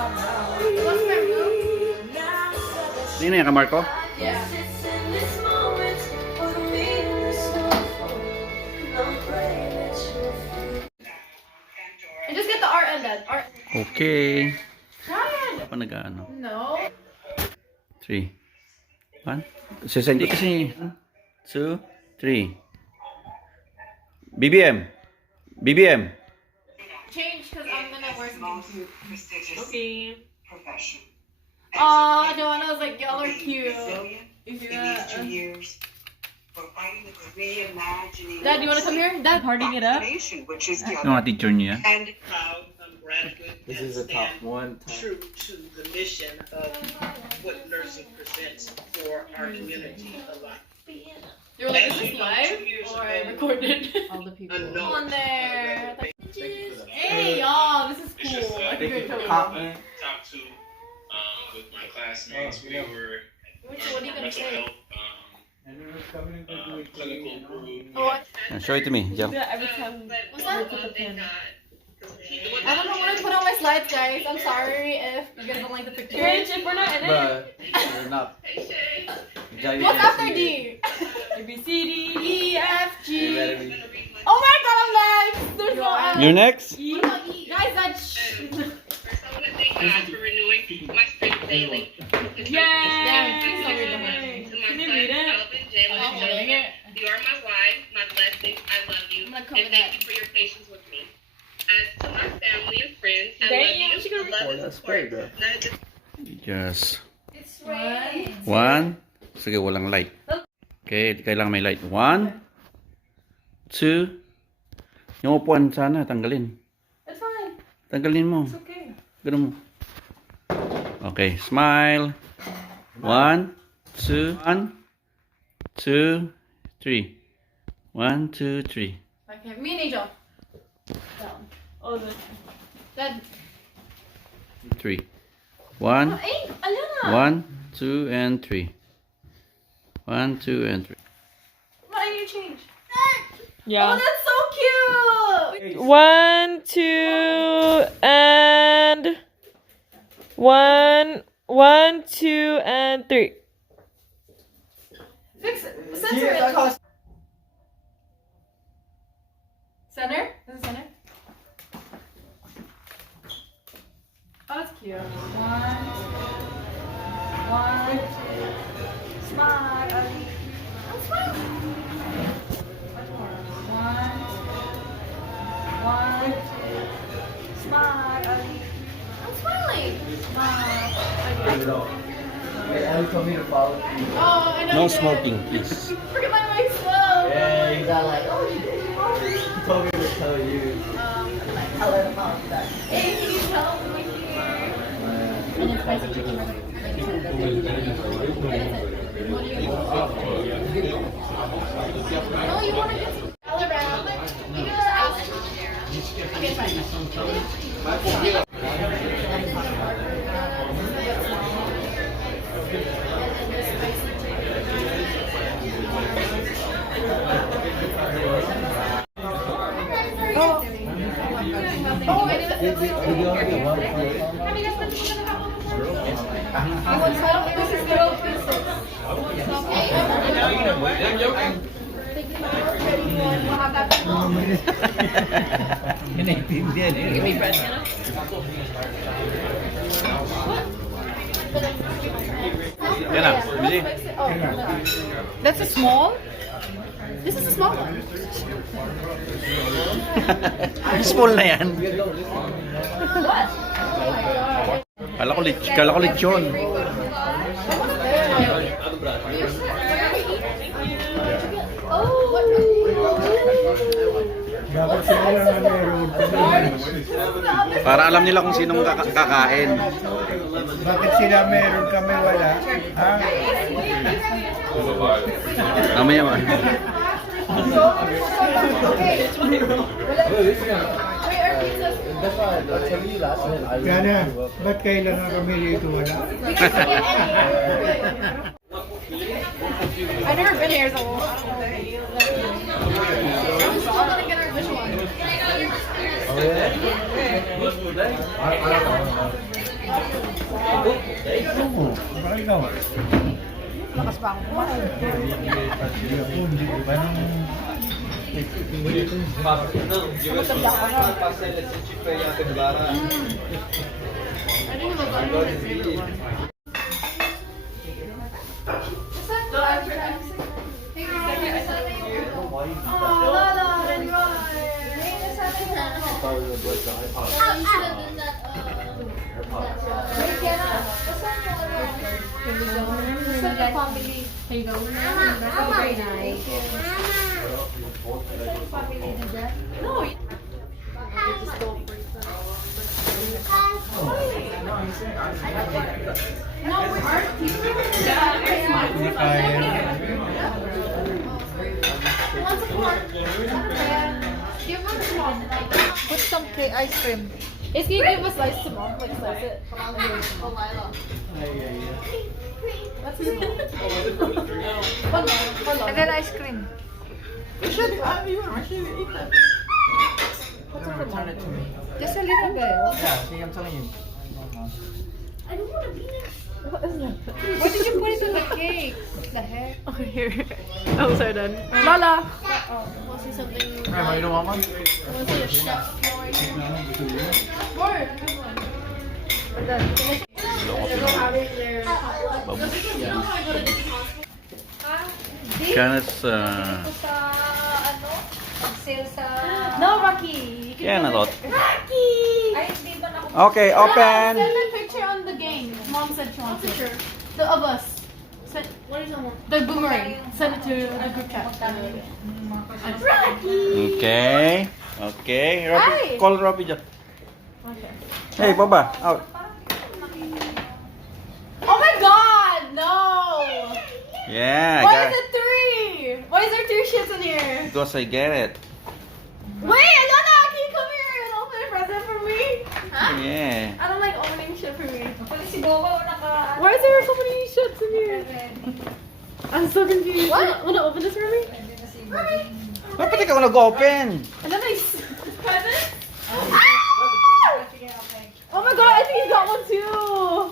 What's my room? Sino yan, Marco? Yeah. And just get the art and that. Art. Okay. Ryan! Apa nag-ano? No. 3. 1. Sesend kasi. 2, 3. BBM. BBM. Change because I'm gonna wear something cute. Okay. Aw, Joanna was like, y'all are cute. You see that? Dad, you wanna come here? Dad, Partying it up. Yung mga teacher niya. And proud, I'm gratitude. This is the top one. True to the mission of what nursing presents for our community alike. You were like, is this live? Or I recorded? All the people. On there. Hey, y'all, this is cool. I think you're totally Top wrong. Top two with my classmates. We were What are you gonna mental say? health clinical group. Oh, Show it to me. Jump. Yeah, every time. what's that? Put the pen. I don't know what to put on my slides, guys. I'm sorry if you guys don't like the picture. Rich, if we're not in it. But you're not. What's after D? A, B, C, D, E, F, G. You better be. Oh my god, I'm next! There's no F. You're next? E. What about E? Guys, that's First, I want to thank God for renewing my strength daily. Yeah, please don't read the word. To my Can you son, read it? Alvin, Jalen, Oh, and dang Joseph. it. You are my wife, my blessing. I love you. I'm gonna And cover thank that. you for your patience with me. As to my family and friends, I Damn, love you. she gonna The love record and that support. spray, bro. None of this Yes. It's raining. 1. Sige, walang light. Okay, kailangan may light. 1, 2. Yung upuan sana, tanggalin. It's fine. Tanggalin mo. It's okay. Ganun mo. Okay, smile. 1, 2, 1, 2, 3. 1, 2, 3. Okay, me and Angel. Down. Oh, the. Dad. 3. 1, Hey, Alana. 1, 2, and 3. 1, 2, and 3. What I need to change? Yeah. Oh, that's so cute. 1, 2, and 1, 1, 2, and 3. Fix it. Center it. Center? Is it center? Oh, that's cute. 1, 1, 2. Smile. I'm smiling. Much more. 1, 1, 2. Smile. I'm smiling. Smile. Every time you follow. Oh, I know. No you did. smoking, please. Forget my mic slow. Yeah, you got like, oh, you did. He told me to tell you. Tell her about that. Hey, can you help me here? And then spicy chicken. Oh, you want to get some all around? You can just ask. Okay, fine. Oh, I didn't. Did you only get one? This is good old pieces. Inaintindihan eh. Give me bread, Hannah. Yan na, busy. Oh, no. That's a small? This is a small one. Small na yan. What? Kala ko lechon. Oh, what? Dapat sila lang ang meron. Para alam nila kung sinong kakain. Bakit sila meron kami wala? Ha? Mamaya ma. That's why I told you last time. Gana, ba't kailangan kami rito wala? I've never been here, so I don't know. I'm still gonna get our visual one. Oh, yeah? Parang ikaw. Lakas pa ako kumain. Hindi ako, hindi ko. Parang... Hindi kaya. Put some ice cream. Is can you give a slice to mom? Like slice it. Oh, Lila. That's his mom. And then ice cream. Just a little bit. Yeah, see, I'm telling you. What is that? Why did you put it in the cake? What the heck? Oh, here. Oh, sorry, done. Lala. Want to see something? Ay, may naman. Want to see a chef? More. We're done. Kanas, No, Rocky. kaya na tot. Rocky! Okay, open. Send a picture on the game. Mom said she wants it. The of us. Send, what is the boomerang? Send it to the group chat. Rocky! Okay. Okay. Robbie, Ay! call Robbie dyan. Hey, Baba, out. Oh my god! No! Yeah, I Why got is it. it 3? Why is there 3 shits in here? Because I get it. Wait, Alana, can you come here and open a present for me? Yeah. I don't like opening shit for me. Why is there so many shits in here? I'm so confused. What? Wanna open this for me? Ba't pati ka nag-open? And then I present? Oh my god, I think he's got one too.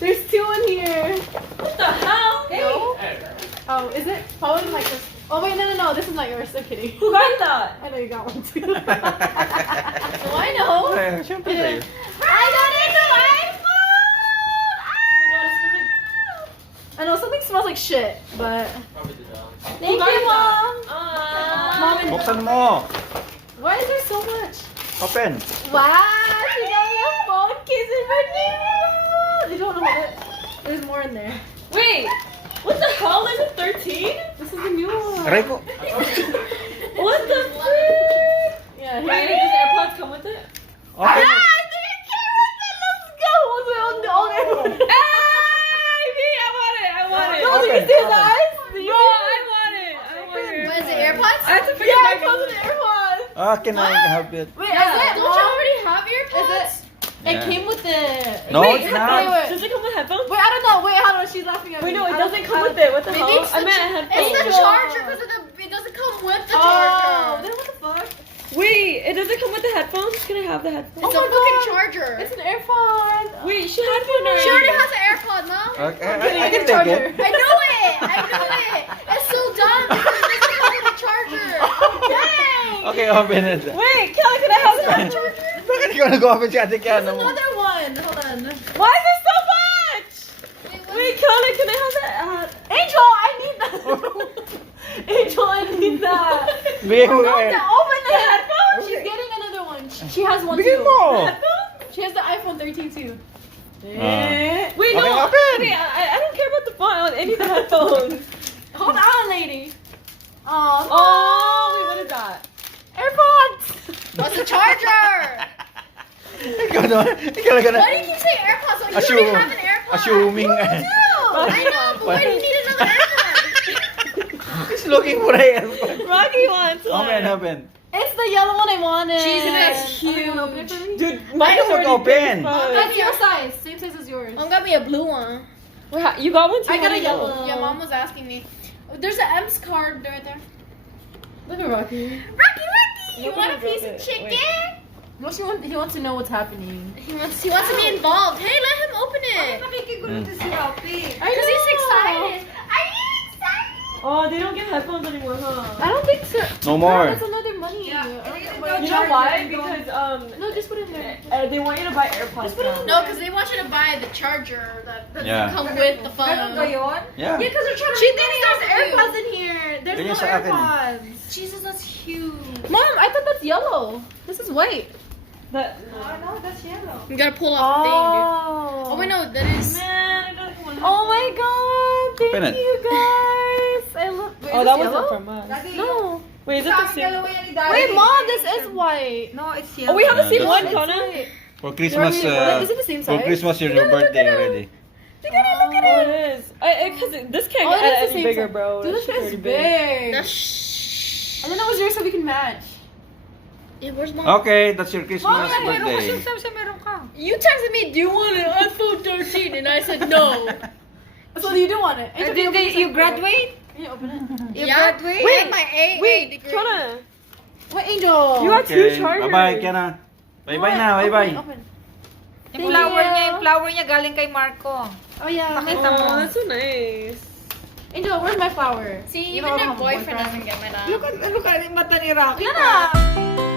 There's 2 in here. What the hell? Hey. Oh, is it? Probably like this. Oh wait, no. This is not yours. I'm kidding. Who got that? I know you got one too. Do I know? Eh, syempre sa'yo. I got it to iPhone! I know something smells like shit, but thank you, Mom. Mom and Buksan mo. why is there so much? Open. Wow, she got me a phone case in birthday. Did you want to hold it? There's more in there. Wait, what the hell? Is it 13? This is the new one. Aray ko. What the frick? Yeah, Wait, here. does AirPods come with it? Ah, Open. I didn't care about that. Let's go. What's it on the old Hey, me, I want it. I want it. No, did you Open, see his open. eyes? No, I want it. I want it. What is it, AirPods? I have to figure Yeah, my it comes with AirPods. Can I have it? Wait, Yeah. is it? Don't you already have AirPods? Is it? It Yeah. came with the. No, Wait, it's wait, not. wait. Does it come with headphones? Wait, I don't know. Wait, hold on. She's laughing at Wait, me. no, it I don't- doesn't come with it. What the Maybe hell? it's I the meant It's headphones. the charger because it doesn't come with the Oh, charger. then what the fuck? Wait, it doesn't come with the headphones? Can I have the headphones? It's Oh a my fucking God. charger. It's an AirPod. Wait, she had one already. She already has an AirPod, Mom. Okay, I Getting can a take charger. it. I knew it. It's so dumb because it doesn't come with a charger. Dang. Okay, open it. Wait, Kelly, can I have the charger? Bakit ikaw nag-open si Ate Kiana mo? Another one. Hold on. Why is there so much? Wait, Kelly, can I have that? Angel, I need that. Angel, I need that. Bigay mo No, nga eh. open the headphones. She's getting another one. She has one Bigay too. mo. She has the iPhone 13 too. Wait, no. Okay, open. Wait, I don't care about the phone. I need the headphones. Hold on, lady. Oh, Oh, wait, what is that? AirPods. What's the charger? Ikaw naman. Ikaw lang Why do you keep saying AirPods? Like, you Assume. already have an AirPod. Assuming. I know, but why do you need another AirPod? He's looking for a earphone. Rocky wants one. Open, open. It's the yellow one I wanted. Jesus, that's Are you gonna open it for me? Dude, Why mine's don't we already open? big fun. That's your size. Same size as yours. Mom got me a blue one. Wait, you got one too? I got What a is that? yellow. Yeah, Mom was asking me. There's an M's card right there. Look at Rocky. Rocky, you Look want at a piece it. of chicken? Wait. He wants to know what's happening. He wants to be involved. Hey, let him open it. I Because he's excited. Are you excited? Oh, they don't give headphones anymore, huh? I don't think so. No more. That's another money. You know why? Because No, just put it in there. they want you to buy AirPods. now. No, because they want you to buy the charger that doesn't Yeah. come with the phone. Yeah. Because they're trying to. She She thinks thinks there's there's AirPods in here. There's Yun no yung sa akin. AirPods. Jesus, that's huge. Mom, I thought that's yellow. This is white. That, You gotta pull off the thing, dude. Oh. Oh, wait, no, that is. man, I don't want Oh my god. Open Thank it. you guys. I love. Wait, Oh, is that this wasn't yellow? from us. No. Wait, is it the same? Wait, Mom, this is white. Oh, we have the Yeah, same that's one, it. Connor. For Christmas, Is it the same for size? Christmas, your birthday already. Look at it, look at Oh, it. it is. Because this can't Oh, get it is the any same bigger, size. bro. Dude, That this shit's is already big. That's. And then it was yours so we can match. Yeah, where's mom? Okay, that's your Christmas birthday. You texted me, do you want an iPhone 13? And I said no. So you do want it. You graduate? Can you open it? You graduate? Wait, my AA degree. Connor, Wait, Angel. you got two Okay, chargers. bye-bye, Kiana. Bye-bye na, Open, bye-bye. Open. Yung flower niya galing kay Marco. Oh yeah. Oh, that's so nice. Angel, where's my flower? See, You even know I their have a boyfriend boyfriend. doesn't get my Look at yung mata ni Rocky. Yana!